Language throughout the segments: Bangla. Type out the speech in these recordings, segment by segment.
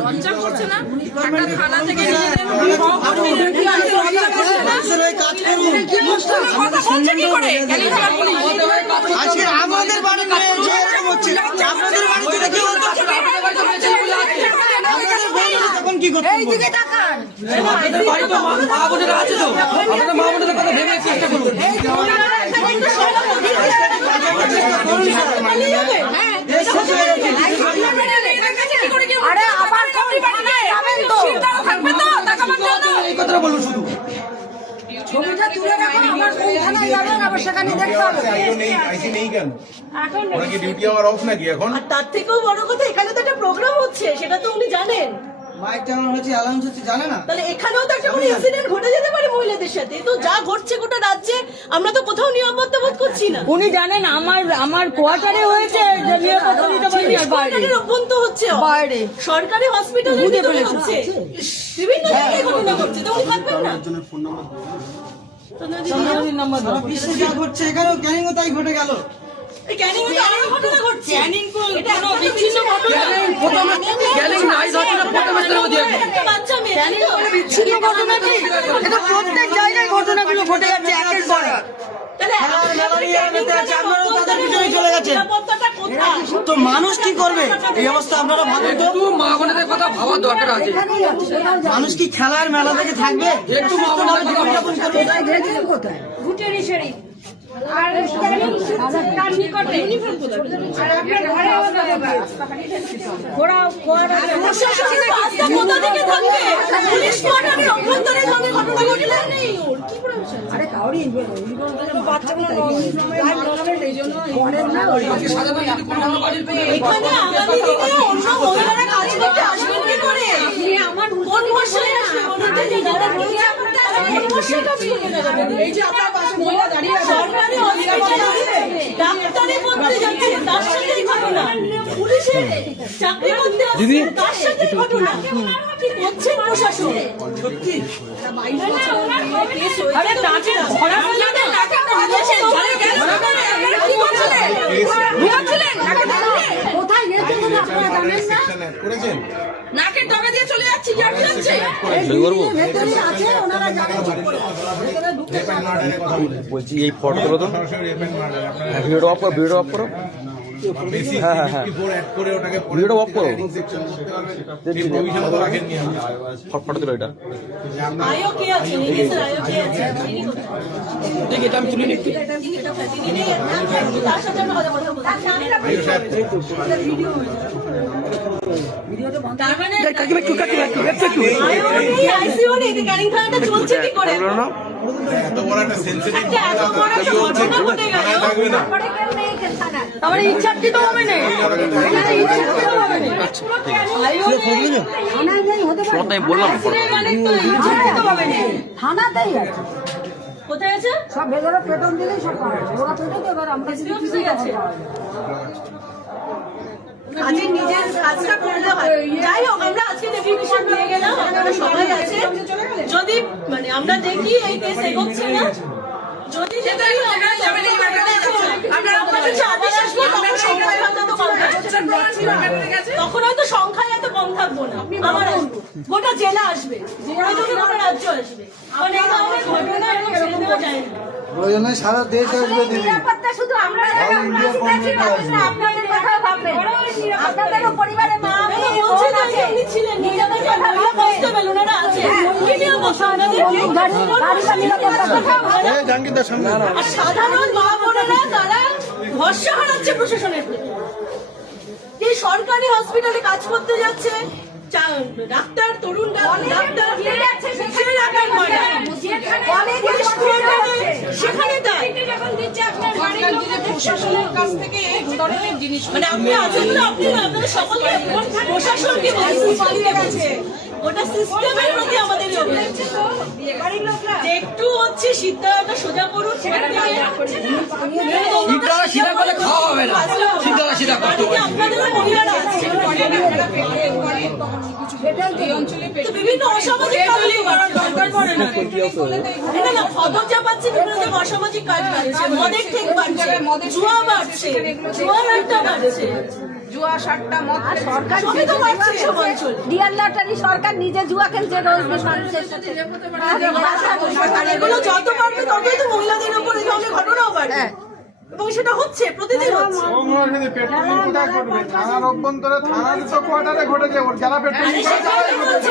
লজ্জা করছে না? একটা থানা থেকে আমাদের বাড়ি আপনাদের বাড়িতে কি তখন কি করতে আপনাদের বাড়ি তো মা বোনেরা আছে তো, আপনাদের মা বোনেদের কথা ভেবে চেষ্টা করুন। এই কথাটা বলুন শুধু। ছবিটা তুলে রাখো, আমার কোন থানায় যাবেন আবার সেখানে দেখতে হবে। আইসি নেই কেন? ওরা কি ডিউটি আওয়ার অফ নাকি এখন? আর তার থেকেও বড় কথা, এখানে তো একটা প্রোগ্রাম হচ্ছে, সেটা তো উনি জানেন। মাইক চালানো হচ্ছে, অ্যালাউন্স হচ্ছে, জানে না? তাহলে এখানেও তো একটা কোনো ইনসিডেন্ট ঘটে যেতে পারে মহিলাদের সাথে। তো যা ঘটছে গোটা রাজ্যে, আমরা তো কোথাও নিরাপত্তা বোধ করছি না। উনি জানেন আমার কোয়ার্টারে হয়েছে যে নিরাপত্তা দিতে পারিনি, আর বাইরে সরকারের অভ্যন্ত হচ্ছে, বাইরে সরকারি হসপিটালে হচ্ছে, বিভিন্ন জায়গায় ঘটনা ঘটছে, তো উনি থাকবেন না। সারা বিশ্বে যা ঘটছে এখানেও ক্যানিংও তাই ঘটে গেল। এই ক্যানিং এ তো আরো ঘটনা ঘটছে। এটা কোনো বিচ্ছিন্ন ঘটনা গ্যালিং নাই ধরতে না ফটো মাস্টার দিয়ে একটা বাচ্চা মেয়ে, তাই তো? বিচ্ছিন্ন ঘটনা কি? এটা প্রত্যেক জায়গায় ঘটনাগুলো ঘটে যাচ্ছে একের পর এক। তাহলে তাদের পিছনে চলে গেছে। নিরাপত্তাটা কোথায়? তো মানুষ কি করবে এই অবস্থা? আপনারা ভাবুন তো, একটু মা বোনেদের কথা ভাবার দরকার আছে। মানুষ কি খেলার মেলা থেকে থাকবে? একটু মা বোনেদের কথা জীবনযাপন করবে? কোথায়? ভুটেরই শরীর আর তার নিকটে আর আপনার ঘরে প্রশাসনের রাস্তা কোথা থেকে থাকবে? পুলিশ কোয়ার্টারের অভ্যন্তরে ভাবে ঘটনা ঘটলে নেই ওর কি প্রয়োজন? আরে কাউরি বাচ্চাগুলো এই জন্য এখানে আগামী দিনে অন্য মহিলারা কাজ করতে আসবেন কি করে? আমার কোন ভরসায় আসবে? বলুন তো, যারা রয়েছে তারা কোন ভরসায় কাজ করবে না? এই যে আপনার পাশে মহিলা দাঁড়িয়ে আছে, সরকারি হসপিটালে ডাক্তারি করতে যাচ্ছে, তার সাথেই ঘটনা। পুলিশের চাকরি করতে আসছে, তার সাথেই ঘটনা। কি করছেন প্রশাসন? সত্যি আরে তাকে ধরা হলো না, তাকে ধরে গেল কি করছিলেন? কোথায় গেছেন আপনারা জানেন না? করেছেন? নাকের ডগা দিয়ে চলে যাচ্ছে, যাচ্ছে ভেতরে আছে, ওনারা জানেন। বলছি এই ফটোগুলো তো সরাসরি রেপ এন্ড মার্ডার। আপনারা ভিডিওটা অফ করো, ভিডিওটা অফ করো। বেশি before add করে ওটাকে পরে ভিডিওটা অফ করো। training section করতে পারবে। এই provision তো রাখেননি আপনি। ফটো তুলো এটা। আয়ো কে আছে? নিজের আয়ো কে আছে? তিনি কোথায়? ঠিক এটা আমি তুলে নিচ্ছি। তিনি নেই, তার সাথে আমরা কথা বলবো। আয়ুষ সাহেব, তার মানে কাকিমা একটু আয়ো নেই, আইসিইউ নেই, ক্যানিং থানাটা চলছে কি করে? এত বড় একটা সেনসিটিভ এত বড় একটা ঘটনা ঘটে গেল। থাকবে না। আমার ইচ্ছাকৃত হবে না, এখানে ইচ্ছাকৃত হবে না। থানায় নেই হতে পারে, আমি বললাম মানে তো ইচ্ছাকৃত হবে না, থানাতেই আছে। কোথায় আছে? সব ভেতরে পেটন দিলেই সব পাওয়া যায়। ওরা পেটে দেবে, আমরা এসপি অফিসে আছে। আজকে নিজের কাজটা করলে হয়। যাই হোক, আমরা আজকে ডেপুটেশন নিয়ে গেলাম, আপনারা সবাই আছেন। যদি মানে আমরা দেখি এই কেস এগোচ্ছে না, যদি দেখি আমরা আপনার কাছে আবার আসবো, তখন সংখ্যায় হয়তো কম থাকবে। তখন হয়তো সংখ্যায় এত কম থাকবো না, আবার আসবো, গোটা জেলা আসবে, হয়তো গোটা রাজ্য আসবে। কারণ এই ধরনের ঘটনা এরকম ছেড়ে দেওয়া যায় না। প্রয়োজনে সারা দেশ আসবে দিদি। নিরাপত্তা শুধু আমরা আপনাদের কথা ভাববেন, আপনাদেরও পরিবারে মা মেয়ে বলছেন যে উনি ছিলেন, নিজেদের মহিলা কনস্টেবল ওনারা আছেন, কি নিরাপত্তা ওনাদের? আর সাধারণ মা বোনেরা তারা ভরসা হারাচ্ছে প্রশাসনের প্রতি। এই সরকারি হসপিটালে কাজ করতে যাচ্ছে, ডাক্তার, তরুণ ডাক্তার সেই রাখার মনে সেখানে তাই প্রশাসনের কাছ থেকে এই ধরনের জিনিস মানে আপনি আছেন না, আপনি আপনাদের সকলকে প্রশাসনকে বলছে, ওটা সিস্টেমের প্রতি আমাদের একটু হচ্ছে সিদ্ধাটা সোজা করুন। সিদ্ধারা সিধা করলে খাওয়া হবে না, সিদ্ধারা সিধা করতে হবে। আপনাদেরও মহিলারা আছে, বিভিন্ন অসামাজিক দরকার পড়ে না, এটা না খবর যা পাচ্ছি বিভিন্ন অসামাজিক কাজ বাড়ছে, মদের ঠিক বাড়ছে, জুয়া বাড়ছে, জুয়ার আড্ডা বাড়ছে। জুয়া সাতটা মদ আর সরকার সবই তো পাচ্ছে সব অঞ্চল। ডিয়ার লটারি সরকার নিজে জুয়া খেলছে রোজ মানুষের সাথে। আর এগুলো যত বাড়বে ততই তো মহিলাদের উপর এই ধরনের ঘটনাও বাড়বে এবং সেটা হচ্ছে প্রতিদিন হচ্ছে। পেট্রোলিং কোথায় ঘটবে? থানার অভ্যন্তরে, থানার তো কোয়ার্টারে ঘটেছে। ওর যারা পেট্রোলিং করে তারাই ঘটেছে।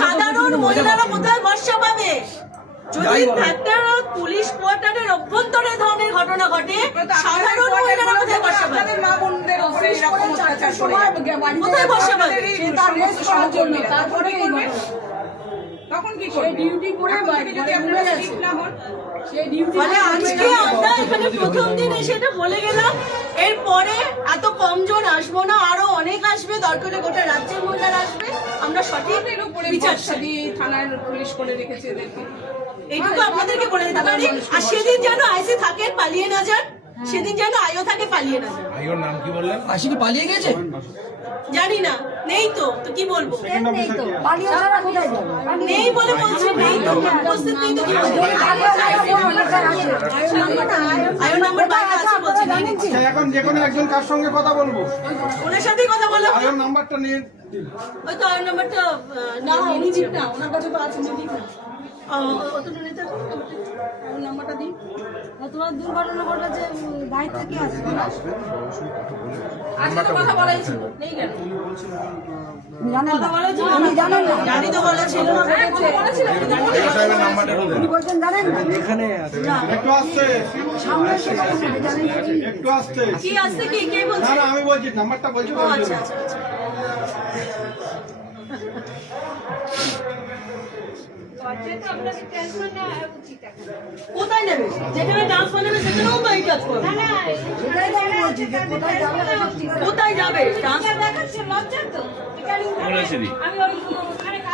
সাধারণ মহিলারা কোথায় ভরসা পাবে? যদি একটা পুলিশ কোয়ার্টারের অভ্যন্তরে ধরনের ঘটনা ঘটে, সাধারণ মহিলারা কোথায় ভরসা পাবে? মা বোনদের উপরে এরকম অত্যাচার করে কোথায় ভরসা পাবে? তারপরে কি করবে? তখন কি করবে? ডিউটি করে যদি আপনারা ঠিক না হন, মানে আজকে আমরা এখানে প্রথম দিন এসে এটা বলে গেলাম, এরপরে এত কম জন আসবো না, আরো অনেক আসবে, দরকার হলে গোটা রাজ্যের মহিলারা আসবে। আমরা সঠিক বিচার চাই। থানার পুলিশ করে রেখেছে এদেরকে। এইটুকু আপনাদেরকে বলে দিতে পারি। আর সেদিন যেন আইসি থাকেন, পালিয়ে না যান। সেদিন যেন আইও থাকে, পালিয়ে না যান। আইওর নাম কি বললেন? আশি কি পালিয়ে গেছে? জানি না, নেই তো কি বলবো? নেই তো পালিয়ে ছাড়া কোথায় যাবে? নেই বলে বলছি, নেই তো উপস্থিত নেই তো কি বলবো? আইও নাম্বার বাইরে আছে বলছি, নিয়ে নিচ্ছি। এখন যে কোনো একজন কার সঙ্গে কথা বলবো? ওনার সাথেই কথা বললাম। আইওর নাম্বারটা নিয়ে ওই তো আইও নাম্বারটা না নিচ্ছি না, ওনার কাছে তো আছে, নিয়ে না। অতটা নিতে নাম্বারটা দিই। তোমার দুর্ঘটনা ঘটেছে, দায়িত্ব কি আছে? আজকে তো কথা বলাই ছিল, নেই কেন? জানেন কথা বলা ছিল? আপনি জানেন না? জানি তো বলা ছিল। হ্যাঁ, কথা বলেছিল। আইও সাহেবের নাম্বারটা বলুন। আপনি বলছেন জানেন না? একটু আসতে, সামনে এসে বলছেন, জানেন না? একটু আসতে। কি আসছে কি কে না বলছে? না, আমি বলছি নাম্বারটা বলছি। ও আচ্ছা আচ্ছা আচ্ছা। কোথায় নেবে? যেখানে ট্রান্সফার নেবে সেখানেও তো এই কাজ করবে। সেটাই তো আমি বলছি যে কোথায় যাবে? কোথায় যাবে?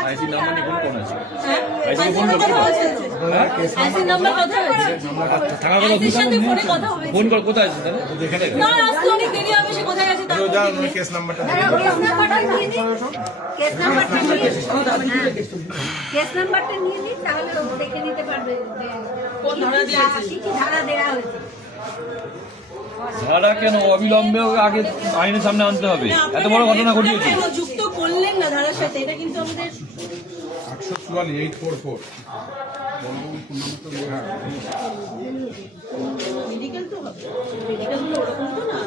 আইসি নাম্বার নিয়ে ফোন কোন আছে? আইসির নাম্বার কথা হয়েছে? আইসির নাম্বার কথা হয়েছে? আইসির সাথে ফোনে কথা হয়েছে? ফোন কর কোথায় আছে তাহলে? এখানে না, আসতে অনেক দেরি হবে, সে কোথায় আছে তার যান, মধ্যে ওই কেস নাম্বারটা কেস নাম্বারটা নিয়ে নিন। কেস নাম্বারটা নিয়ে নিন। কেস নাম্বারটা নিয়ে নিন, তাহলে ও দেখে নিতে পারবে যে কোন ধারা দিয়েছে। কি কি ধারা দেওয়া হয়েছে। ধারা কেন? অবিলম্বে ওকে আগে আইনের সামনে আনতে হবে। এত বড় ঘটনা ঘটিয়েছে। কেন যুক্ত করলেন না ধারার সাথে? এটা কিন্তু আমাদের 844 মেডিকেল তো হবে। মেডিকেল তো ওরকম তো না,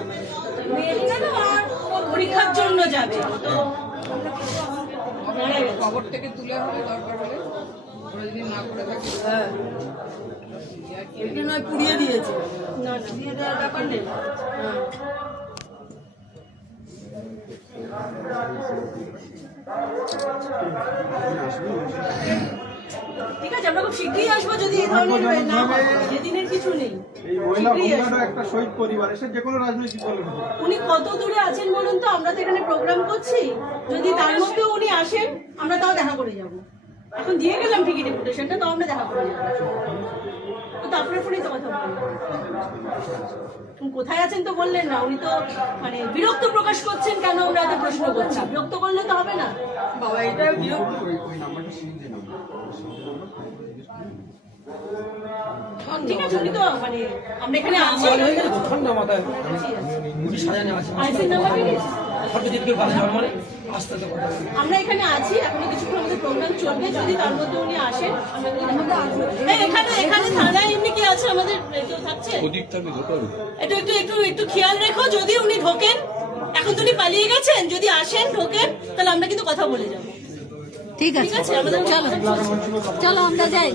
মেডিকেল আর পরীক্ষার জন্য যাবে তো মারা গেছে। খবর থেকে তুলে হবে দরকার হলে, ওরা যদি না করে থাকে। হ্যাঁ, এটা নয় পুড়িয়ে দিয়েছে। না না, দিয়ে দেওয়ার ব্যাপার নেই। হ্যাঁ। ঠিক আছে, আমরা খুব শীঘ্রই আসবো যদি এই ধরনের না হয়। যেদিনের কিছু নেই, এই মহিলা শীঘ্রই আসবো। বন্ধুরা একটা শহীদ পরিবার, এসে যে কোনো রাজনৈতিক দলের হতে পারে। উনি কত দূরে আছেন বলুন তো? আমরা তো এখানে প্রোগ্রাম করছি, যদি তার মধ্যেও উনি আসেন আমরা তাও দেখা করে যাব। এখন দিয়ে গেলাম টিকিট ইনভিটেশনটা, তাও আমরা দেখা করে যাবো। তো আপনার ফোনেই তো কথা বললাম। কোথায় আছেন তো বললেন না, উনি তো মানে বিরক্ত প্রকাশ করছেন কেন আমরা এত প্রশ্ন করছি? বিরক্ত করলে তো হবে না বাবা, এটা বিরক্ত। ঠিক আছে, উনি তো মানে আমরা এখানে আছি। ঠান্ডা মাথায় সাজানো আছে। আইসির নাম্বার পেয়েছি। ফটো দিতে পারে যাওয়ার মানে আস্তে আস্তে কথা বলি। আমরা এখানে আছি, এখনো কিছুক্ষণ আমাদের প্রোগ্রাম চলবে, যদি তার মধ্যে উনি আসেন আমরা কিন্তু দেখা করবো। এই এখানে এখানে থানায় এমনি কি আছে আমাদের? কেউ থাকছে? ওদিক থাকবে ঢোকা হবে। একটু একটু একটু একটু খেয়াল রেখো, যদি উনি ঢোকেন, এখন তো উনি পালিয়ে গেছেন, যদি আসেন ঢোকেন তাহলে আমরা কিন্তু কথা বলে যাবো। ঠিক ঠিক আছে, আমাদের চলো আমরা যাই।